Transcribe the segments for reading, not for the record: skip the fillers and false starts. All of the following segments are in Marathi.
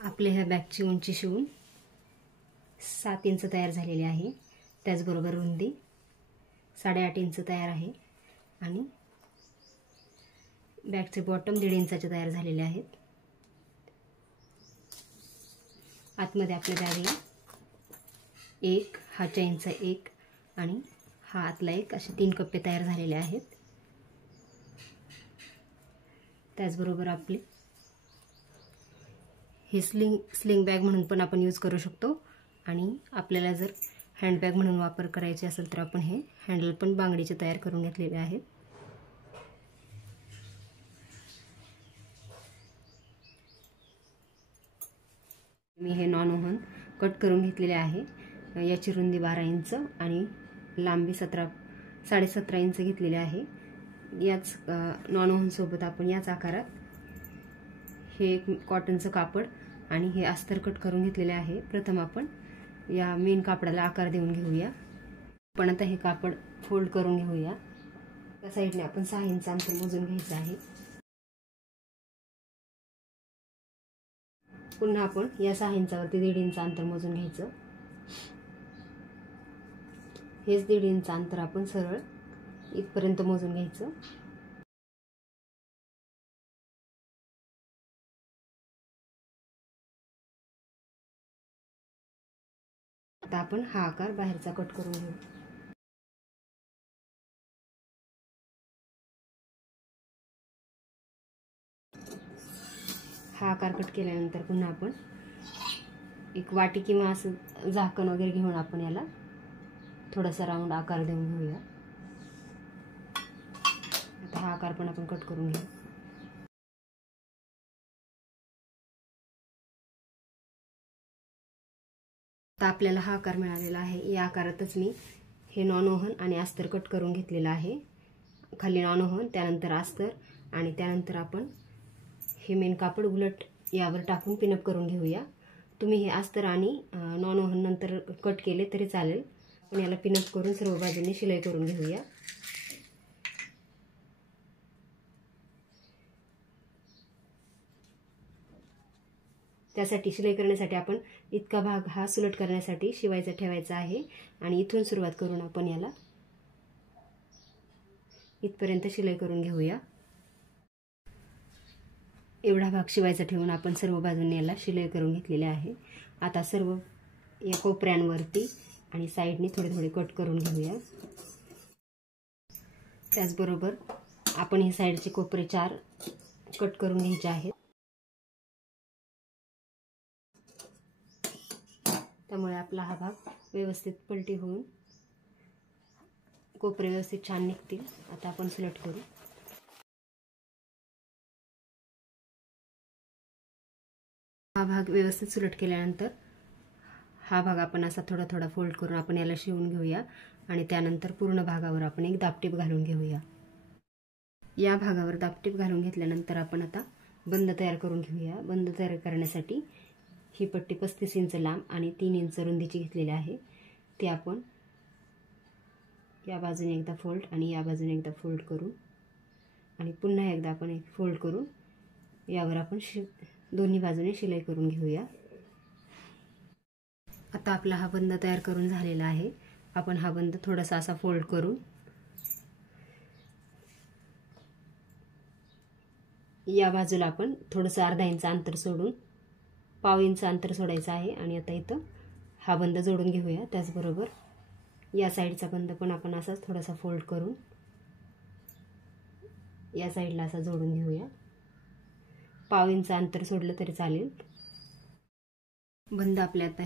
आपल्या ह्या बॅगची उंची शिवून 7 इंच तयार झालेली आहे। त्याचबरोबर रुंदी 8.5 इंच तयार आहे आणि बॅगचे बॉटम 1.5 इंचाचे तयार झालेले आहेत। आतमध्ये आपल्या बॅगला एक, हा चैनचा एक आणि हा आतला एक असे 3 कप्पे तयार झालेले आहेत। त्याचबरोबर आपले हे स्लिंग बॅग म्हणून पण आपण यूज करू शकतो आणि आपल्याला जर हँडबॅग म्हणून वापर करायचे असेल तर आपण हे हँडल पण बांगडीचे तयार करून घेतलेले आहेत। मी हे नॉन ओव्हन कट करून घेतलेले आहे। याची रुंदी 12 इंच आणि लांबी 17.5 इंच घेतलेली आहे। याच नॉन ओव्हन सोबत आपण याच आकारात हे कॉटनचं कापड आणि हे अस्तर कट करून घेतलेले आहे। प्रथम आपण या मेन कापडाला आकार देऊन घेऊया। आपण आता हे कापड फोल्ड करून घेऊया। त्या साईडने आपण 6 इंच अंतर मोजून घ्यायचं आहे। पुन्हा आपण या 6 इंचावरती 1.5 इंच अंतर मोजून घ्यायचं। हेच 1.5 इंच अंतर आपण सरळ इथपर्यंत मोजून घ्यायचं। आता आपण हा आकार बाहेरचा कट करून घेऊ। हा आकार कट केल्यानंतर पुन्हा आपण एक वाटी किंवा असं झाकण वगैरे घेऊन आपण याला थोडासा राऊंड आकार देऊन घेऊया। आता हा आकार पण आपण कट करून घेऊ। आता आपल्याला हा आकार मिळालेला आहे। या आकारातच मी हे नॉन ओव्हन आणि अस्तर कट करून घेतलेलं आहे। खाली नॉन ओव्हन, त्यानंतर अस्तर आणि त्यानंतर आपण हे मेन कापड उलट यावर टाकून पिनअप करून घेऊया। तुम्ही हे अस्तर आणि नॉन ओव्हन नंतर कट केले तरी चालेल। आपण याला पिनअप करून सर्व बाजूंनी शिलाई करून घेऊया। त्यासाठी शिलाई करण्यासाठी आपण इतका भाग हा सुलट करण्यासाठी शिवायचा ठेवायचा आहे आणि इथून सुरुवात करून आपण याला इथपर्यंत शिलाई करून घेऊया। एवढा भाग शिवायचा ठेवून आपण सर्व बाजूंनी याला शिलाई करून घेतलेली आहे। आता सर्व या कोपऱ्यांवरती आणि साईडनी थोडे थोडे कट करून घेऊया। त्याचबरोबर आपण हे साईडचे कोपरे 4 कट करून घ्यायचे आहेत। त्यामुळे आपला हा भाग व्यवस्थित पलटी होऊन कोपरे व्यवस्थित छान निघतील। आता आपण सुलट करू। हा भाग व्यवस्थित सुलट केल्यानंतर हा भाग आपण असा थोडा थोडा फोल्ड करून आपण याला शिवून घेऊया आणि त्यानंतर पूर्ण भागावर आपण एक दापटीप घालून घेऊया। या भागावर दापटीप घालून घेतल्यानंतर आपण आता बंद तयार करून घेऊया। बंद तयार करण्यासाठी ही पट्टी 35 इंच लांब आणि 3 इंच रुंदीची घेतलेली आहे। ती आपण या बाजूने एकदा फोल्ड आणि या बाजूने एकदा फोल्ड करून आणि पुन्हा एकदा आपण एक फोल्ड करून यावर आपण दोन्ही बाजूने शिलाई करून घेऊया। आता आपला हा बंद तयार करून झालेला आहे। आपण हा बंद थोडासा असा फोल्ड करून या बाजूला आपण थोडंसं अर्धा इंच अंतर सोडून 1/2 इंच अंतर सोडायचं आहे आणि आता इथं हा बंद जोडून घेऊया। त्याचबरोबर या साईडचा बंद पण आपण असाच थोडासा फोल्ड करून या साईडला असा जोडून घेऊया। 1/2 इंच अंतर सोडलं तरी चालेल। बंद आपल्या आता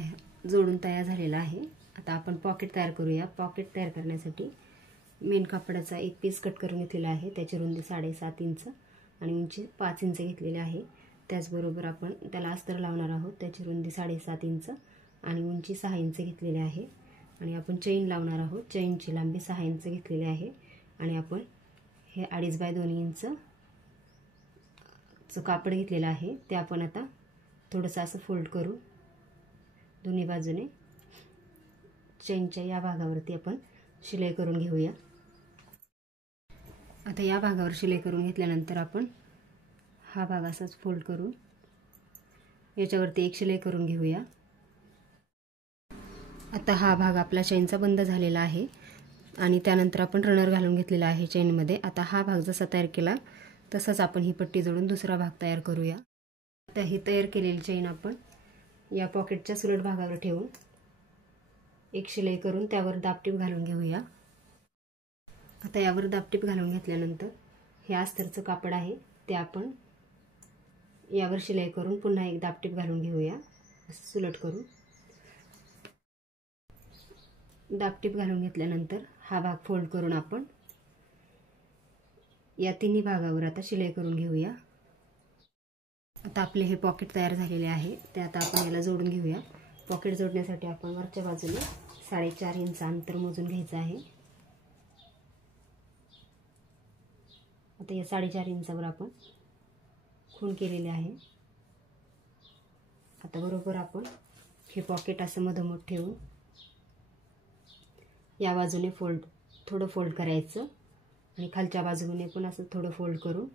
जोडून तयार झालेला आहे। आता आपण पॉकेट तयार करूया। पॉकेट तयार करण्यासाठी मेन कापडाचा एक पीस कट करून घेतलेला आहे। त्याची रुंदी 7.5 इंच आणि उंची 5 इंच घेतलेली आहे। त्याचबरोबर आपण त्याला अस्तर लावणार आहोत। त्याची रुंदी 7.5 इंच आणि उंची 6 इंच घेतलेली आहे आणि आपण चैन लावणार आहोत। चैनची लांबी 6 इंच घेतलेली आहे आणि आपण हे 2.5 बाय 2 इंच कापड घेतलेलं आहे। ते आपण आता थोडंसं असं फोल्ड करून दोन्ही बाजूने चैनच्या या भागावरती आपण शिलाई करून घेऊया। आता या भागावर शिलाई करून घेतल्यानंतर आपण हा भाग असाच फोल्ड करून याच्यावरती एक शिलाई करून घेऊया। आता हा भाग आपला चेनचा बंद झालेला आहे आणि त्यानंतर आपण रनर घालून घेतलेला आहे चेनमध्ये। आता हा भाग जसा तयार केला तसाच आपण ही पट्टी जोडून दुसरा भाग तयार करूया। आता ही तयार केलेली चेन आपण या पॉकेटच्या सुलट भागावर ठेवून एक शिलाई करून त्यावर दाबटीप घालून घेऊया। आता यावर दाबटीप घालून घेतल्यानंतर हे अस्तरचं कापड आहे ते आपण यावर शिलाई करून पुन्हा एक दाबटीप घालून घेऊया, असं सुलट करून। दाबटीप घालून घेतल्यानंतर हा भाग फोल्ड करून आपण या तिन्ही भागावर आता शिलाई करून घेऊया। आता आपले हे पॉकेट तयार झालेले आहे ते आता आपण याला जोडून घेऊया। पॉकेट जोडण्यासाठी आपण वरच्या बाजूने 4.5 इंच अंतर मोजून घ्यायचं आहे। आता या 4.5 इंचावर आपण खूण केलेले आहे। आता बरोबर आपण हे पॉकेट असं मधोमध ठेवून या बाजूने थोडं फोल्ड करायचं आणि खालच्या बाजूने पण असं थोडं फोल्ड करून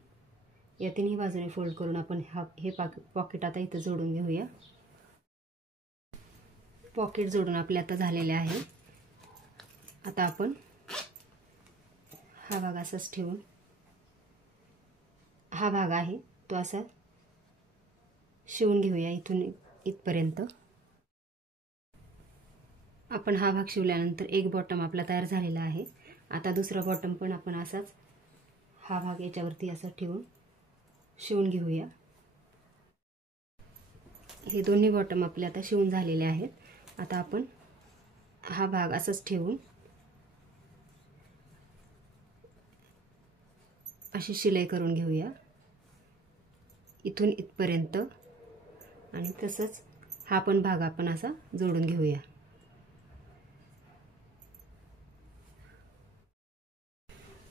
या तिन्ही बाजूने फोल्ड करून आपण हे पॉकेट आता इथं जोडून घेऊया। पॉकेट जोडून आपले आता झालेले आहे। आता आपण हा भाग असाच ठेवून हा भाग आहे तो असा शिवून घेऊया इथून इथपर्यंत। आपण हा भाग शिवल्यानंतर एक बॉटम आपला तयार झालेला आहे। आता दुसरा बॉटम पण आपण असाच हा भाग याच्यावरती असा ठेवून शिवून घेऊया। हे दोन्ही बॉटम आपले आता शिवून झालेले आहेत। आता आपण हा भाग असाच ठेवून अशी शिलाई करून घेऊया इथून इथपर्यंत आणि तसंच हा पण भाग आपण असा जोडून घेऊया।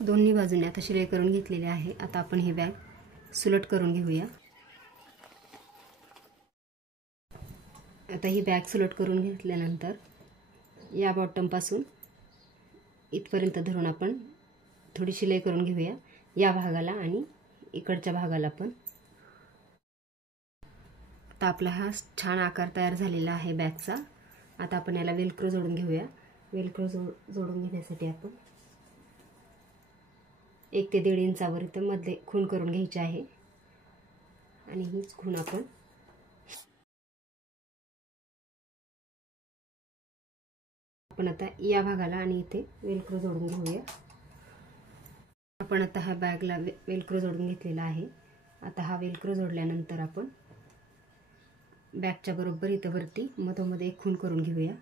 दोन्ही बाजूने आता शिलाई करून घेतलेली आहे। आता आपण ही बॅग सुलट करून घेऊया। आता ही बॅग सुलट करून घेतल्यानंतर या बॉटम पासून इथपर्यंत धरून आपण थोडी शिलाई करून घेऊया या भागाला आणि इकडच्या भागाला पण। आता आपला हा छान आकार तयार झालेला आहे बॅगचा। आता आपण याला वेलक्रो जोडून घेऊया। वेलक्रो जोडून घेण्यासाठी आपण 1 ते 1.5 इंचावर इथं मध्ये खूण करून घ्यायची आहे आणि हीच खूण आपण आता या भागाला आणि इथे वेलक्रो जोडून घेऊया। आपण आता हा बॅगला वेलक्रो जोडून घेतलेला आहे। आता हा वेलक्रो जोडल्यानंतर आपण बॅगच्या बरोबर इथं वरती मधोमध एक खूण करून घेऊया।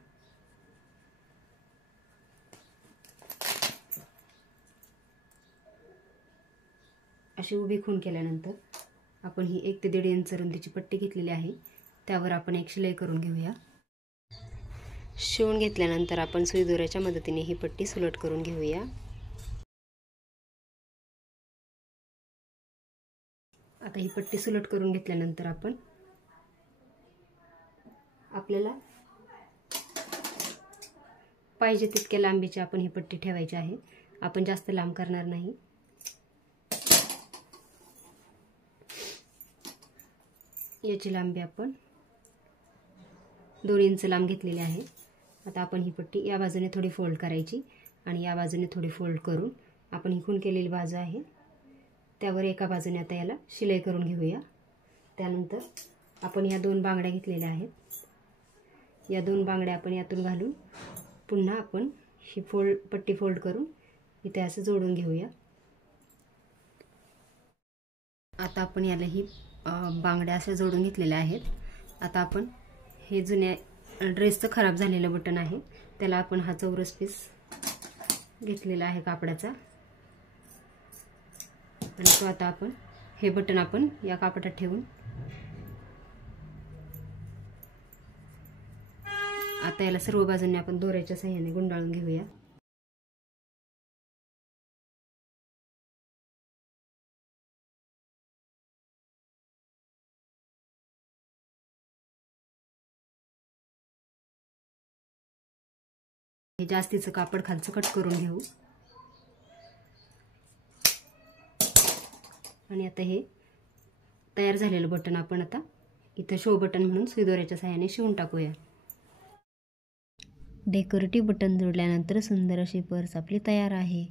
अशी उभी खूण केल्यानंतर आपण ही 1 ते 1.5 इंच रुंदीची पट्टी घेतलेली आहे त्यावर आपण एक शिलाई करून घेऊया। शिवून घेतल्यानंतर आपण सुई दोऱ्याच्या मदतीने ही पट्टी सुलट करून घेऊया। आता ही पट्टी सुलट करून घेतल्यानंतर आपण आपल्याला पाहिजे तितक्या लांबीची आपण ही पट्टी ठेवायची आहे। आपण जास्त लांब करणार नाही। याची लांबी आपण 2 इंच लांब घेतलेली आहे। आता आपण ही पट्टी या बाजूने थोडी फोल्ड करायची आणि या बाजूने थोडी फोल्ड करून आपण ही खूण केलेली बाजू आहे त्यावर एका बाजूने आता याला शिलाई करून घेऊया। त्यानंतर आपण या 2 बांगड्या घेतलेल्या आहेत। या 2 बांगड्या आपण यातून घालून पुन्हा आपण ही पट्टी फोल्ड करून इथे असं जोडून घेऊया। आता आपण याला ही बांगड्या अशा जोडून घेतलेल्या आहेत। आता आपण हे जुन्या ड्रेसचं खराब झालेलं बटन आहे त्याला आपण हा चौरस पीस घेतलेला आहे कापडाचा आणि तो आता आपण हे बटन आपण या कापडात ठेवून आता याला सर्व बाजूंनी आपण दोऱ्याच्या सहाय्याने गुंडाळून घेऊया। हे जास्तीचं कापड खालचं कट करून घेऊ आणि आता हे तयार झालेलं बटन आपण आता इथं शो बटन म्हणून सुईदोऱ्याच्या सहाय्याने शिवून टाकूया. डेकोरेटिव्ह बटन जोडल्यानंतर सुंदर अशी पर्स आपली तयार आहे.